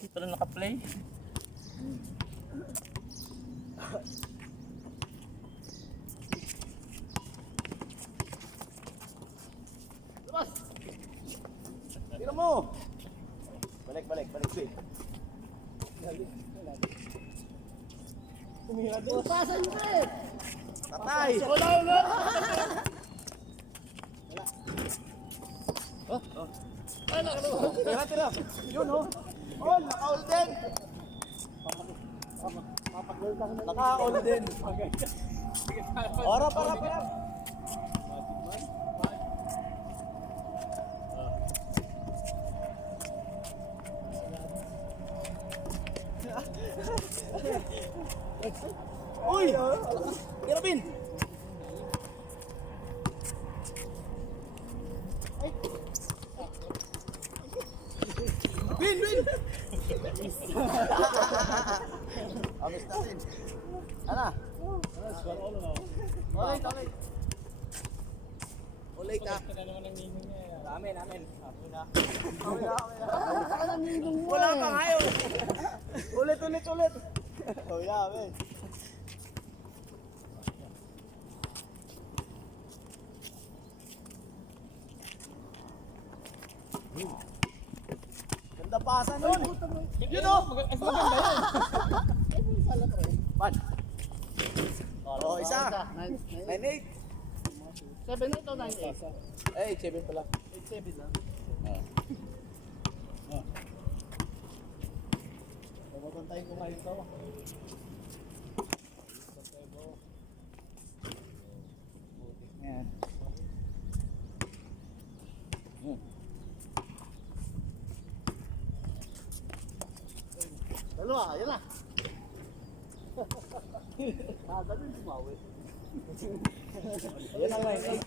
Ito na naka-play. Labas! Tira mo! Balik, Phil. Tumira doon. Pasan mo eh! Tatay! Wala! Tira. Yun oh. Oh, naka-all din. Naka-all din. Para. Uy! Tira, Bin! Bin! Amis natin. Ano? Ulit ah. Namin. Wala pa ngayon. Ulit. Oh, namin. Ganda pasa nun. Yun o. Pan. Oh, isa. 9-8. 7 ito, 9-8. Eh, 7 pala. 8-7 lang. Babantayin ko ngayon ito. Yan. Dalawa, yan na. Dali sumawi. Yan ang line.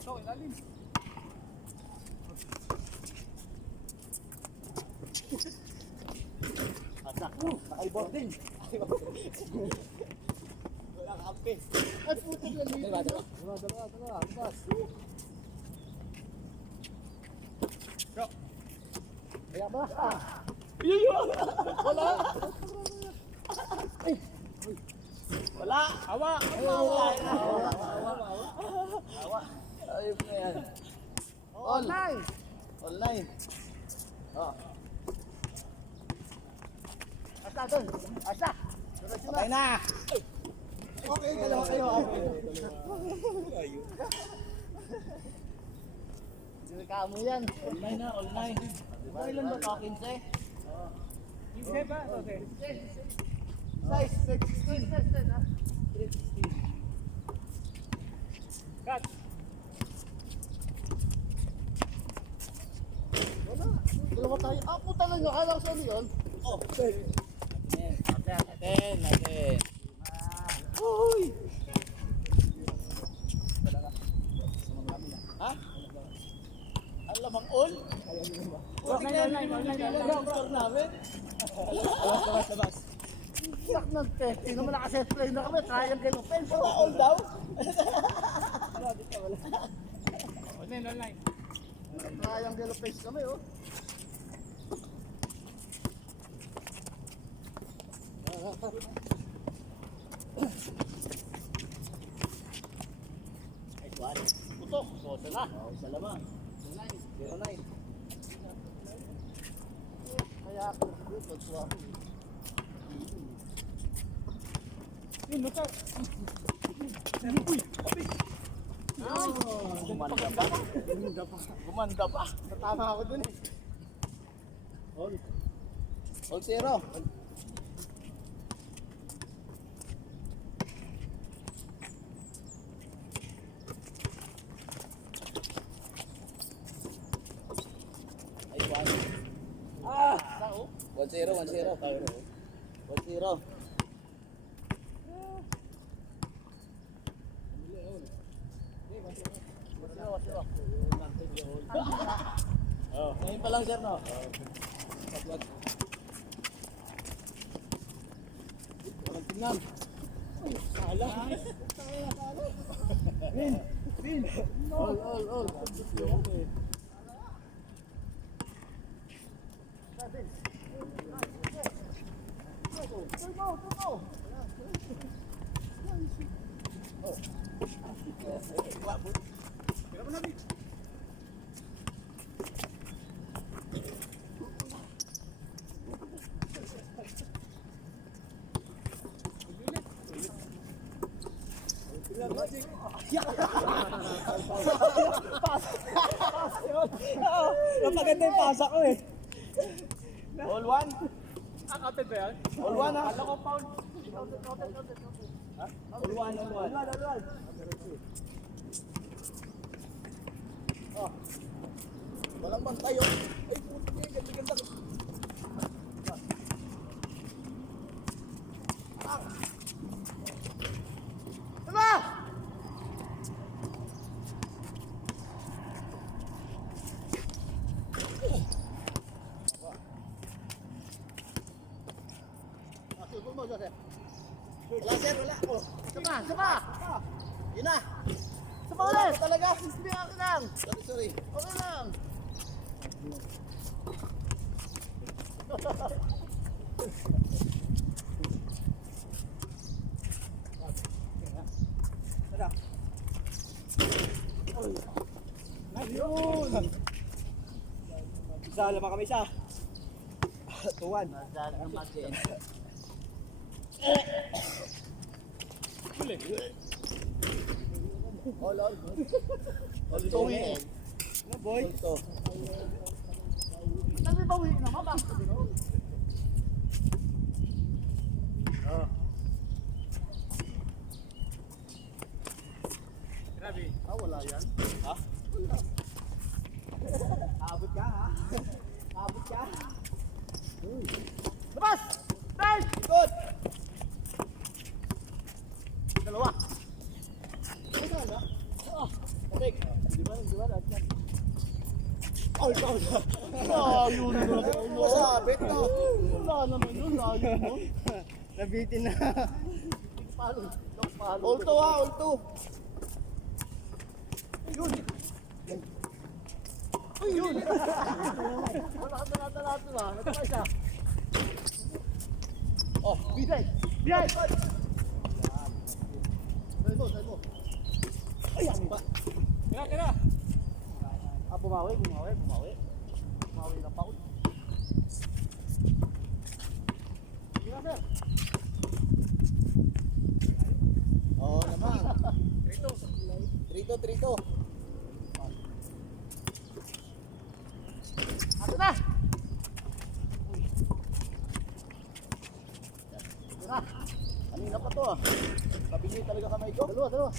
So, ilalim. Naka-ibor din. Wala kampi. At putik lang dito. Dalawa. Labas. Kaya ba? Wala. Hawa. Ayun na yan. Online. Online. Oh. Asa doon. Asa. Patay na. Okay, dalawa kayo. Sirika mo yan. Online. Diba ilan ba ito? 15? Hindi ba? Okay. Size 16. Cut. Wala. Dalawa tayo. Ah, puta lang nyo. Kala ko saan yun. Oh. Natin. Uy. Ha? Ang lamang all? Online namin. Labas. Yak ng test. Hindi naman nakaset play na kami. Triangle offense. Wala all daw? Online. Triangle offense kami, oh. Ay, kuwari. Putok. Puto na. Oh, isa lamang. 09. Kaya ako. Puto. Yun, luka. Gumanda pa. Natama ako dun eh. All zero. Ay, 1. Sao? 1-0. 1-0. Oh, ngayon pa lang sir, no? Walang tingnan. Sala. Bin. All. Napaganda yung pasa ko eh. All one? Counted ba yan? All one ha? Kala ko foul. All one, all one. Oh. Walang bantay oh. Ay, puto niya, ganda-ganda. Tama! Wala sir, wala. Oh. Sama! Yun na. Sama ulit! Talaga. Hindi ako lang! Sorry. Okay lang! Ayun. Isa, lama kami isa. Tuwan. Nadala naman din. All. All Tuwi. Ano boy? Ito. Nagbibawi naman ba? Grabe. Wala yan. Ha? Abot ka ha? Abot ka? Labas! Dahil! Good! Dalawa. Patik. Di ba? Lahat yan. All down. Yun na. Masabit no? Wala naman yun. Layo mo. Nabitin na. Palo. Palo. All to ha, all to. Yun. Uy, yun. Wala ka na ba? Nagpapay siya. Oh, Bigay. Bigay. Dali mo. ay, ano ba? Kira. Bumawi na pa. Sige na, sir. Oo naman. Trito. Trito. Ato na! Tira! Kanina pa to ah. Nabili talaga kamay ko. Dalawa!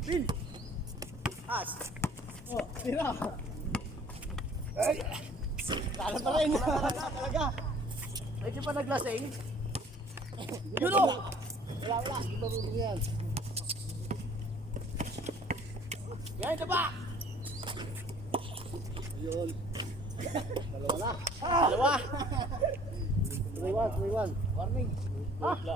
Bill! As! Oh, tira! Ay! Kala pa rin. Talaga. Ay, di pa naglasing? Yun o! Wala. Di ba rulong yan? Yan ito ba? Ayun. Dalawa na. Dalawa. 3-1. Warning. Porto.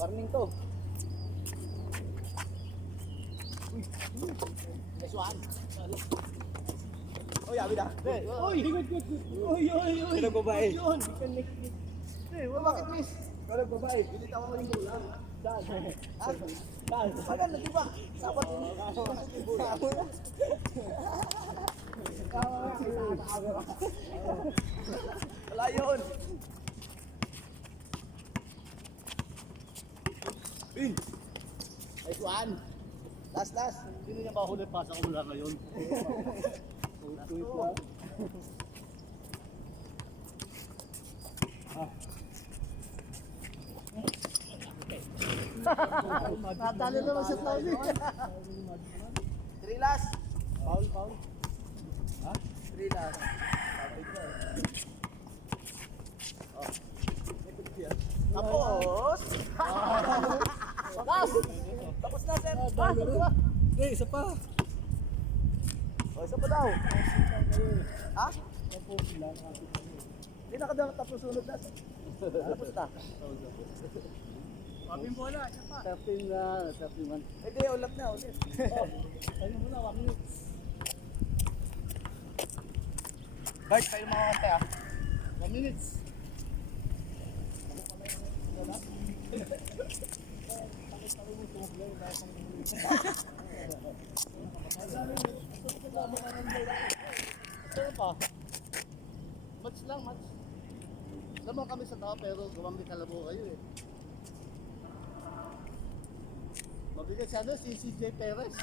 Warning to. Nice one. Oh, yabi na. Uy! Uy! Pinagbabae. Yun! Wala bakit miss? Pinagbabae. Binitawan mo yung bola. Saan? Saan? Pagan na, di ba? Sabat yun. Wala yun. Nice one. Last. Sino niya mahuli pa sa ulan ngayon? Nadali naman siya tayo. 3 last. Foul. Ha? 3 last. Tapos. Tapos na, sir. Hindi, isa pa. O, isa pa daw. Ha? Hindi nakatapos sunod na. Tapos na. Mabing bola. Siya pa. 13 Hindi, ulat na. Ulit. Ano mo na, 1 minute. Bart, tayo mga kante ah. 1 minutes. Ano pa? Match lang, match. Lamang kami sa tao pero gawang may kalabo kayo eh. Mabigat siya si CJ Perez.